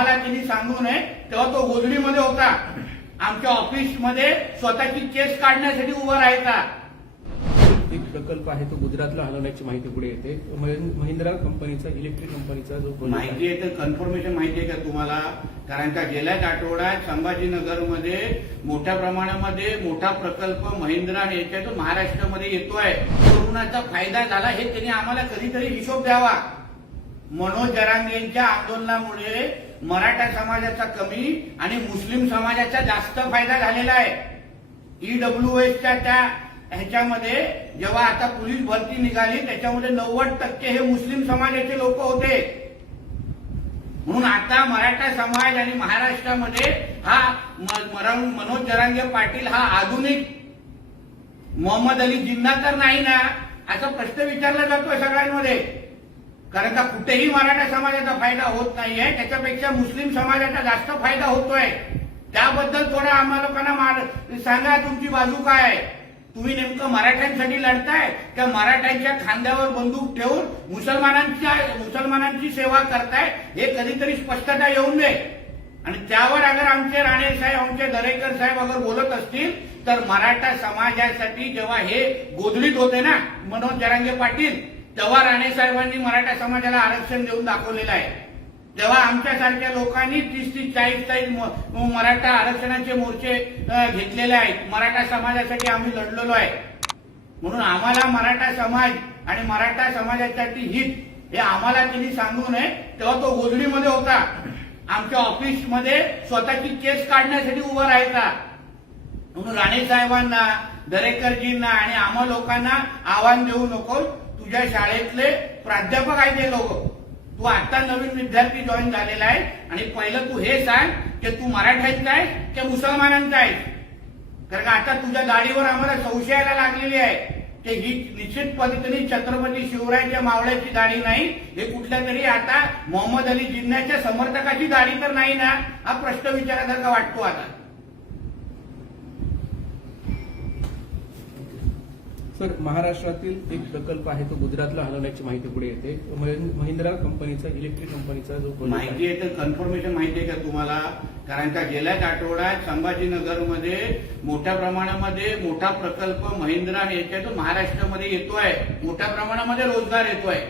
आम्हाला त्यांनी सांगू नये तेव्हा तो गोधडीमध्ये होता. आमच्या ऑफिसमध्ये स्वतःची केस काढण्यासाठी उभा राहायचा. एक प्रकल्प आहे तो गुजरातला हलवण्याची माहिती पुढे येते. महि- महिंद्रा कंपनीचा इलेक्ट्रिक कंपनीचा जो माहिती आहे तर कन्फर्मेशन माहिती आहे का तुम्हाला? कारण का गेल्याच आठवड्यात संभाजीनगरमध्ये मोठ्या प्रमाणामध्ये मोठा प्रकल्प महिंद्रा आणि याच्यातून महाराष्ट्रामध्ये येतोय. कोरोनाचा फायदा झाला हे त्यांनी आम्हाला कधीतरी हिशोब द्यावा. मनोज जरांगेंच्या आंदोलनामुळे मराठा समाजाचा कमी आणि मुस्लिम समाजाचा जास्त फायदा झालेला आहे. ईडब्ल्यू एसच्या त्या ह्याच्यामध्ये जेव्हा आता पोलीस भरती निघाली त्याच्यामध्ये नव्वद टक्के हे मुस्लिम समाजाचे लोक होते. म्हणून आता मराठा समाज आणि महाराष्ट्रामध्ये हा मनोज जरांगे पाटील हा आधुनिक मोहम्मद अली जिन्ना तर नाही ना असा प्रश्न विचारला जातोय सगळ्यांमध्ये. कारण का कुठेही मराठा समाजाचा फायदा होत नाहीये. त्याच्यापेक्षा मुस्लिम समाजाचा जास्त फायदा होतोय. त्याबद्दल थोडं आम्हा लोकांना सांगा तुमची बाजू काय आहे. तुम्ही नेमकं मराठ्यांसाठी लढताय. का मराठ्यांच्या खांद्यावर बंदूक ठेवून मुसलमानांच्या मुसलमानांची सेवा करताय हे कधीतरी स्पष्टता येऊन दे. आणि त्यावर अगर आमचे राणे साहेब आमचे दरेकर साहेब अगर बोलत असतील तर मराठा समाजासाठी जेव्हा हे गोधडीत होते ना मनोज जरांगे पाटील तेव्हा राणे साहेबांनी मराठा समाजाला आरक्षण देऊन दाखवलेलं आहे. तेव्हा आमच्यासारख्या लोकांनी तीस तीस चाळीस चाळीस मराठा आरक्षणाचे मोर्चे घेतलेले आहेत. मराठा समाजासाठी आम्ही लढलेलो आहे. म्हणून आम्हाला मराठा समाज आणि मराठा समाजासाठी हित हे आम्हाला तिने सांगू नये. तेव्हा तो गोधडीमध्ये होता. आमच्या ऑफिसमध्ये स्वतःची केस काढण्यासाठी उभा राहायचा. म्हणून राणे साहेबांना दरेकरजींना आणि आम्हा लोकांना आव्हान देऊ नको तुझ्या शाळेतले प्राध्यापक आहेत ते लोक. तू आता नवीन विद्यार्थी जॉईन झालेला आहे आणि पहिलं तू हे सांग की तू मराठ्यांचा आहे की मुसलमानांचा आहेस कारण का आता तुझ्या गाडीवर आम्हाला संशयाला लागलेली आहे की ही निश्चित पद्धतीने छत्रपती शिवरायाच्या मावळ्याची गाडी नाही हे कुठल्या तरी आता मोहम्मद अली जिन्नाच्या समर्थकाची गाडी तर नाही ना? हा प्रश्न विचारासारखा वाटतो आता. सर महाराष्ट्रातील एक प्रकल्प आहे तो गुजरातला हलवण्याची माहिती पुढे येते. महिंद्रा कंपनीचा इलेक्ट्रिक कंपनीचा जो माहिती आहे तर कन्फर्मेशन माहिती आहे का तुम्हाला? कारण का गेल्याच आठवड्यात संभाजीनगरमध्ये मोठ्या प्रमाणामध्ये मोठा प्रकल्प महिंद्रा आणि याच्यातून महाराष्ट्रामध्ये येतो आहे मोठ्या प्रमाणामध्ये रोजगार येतो आहे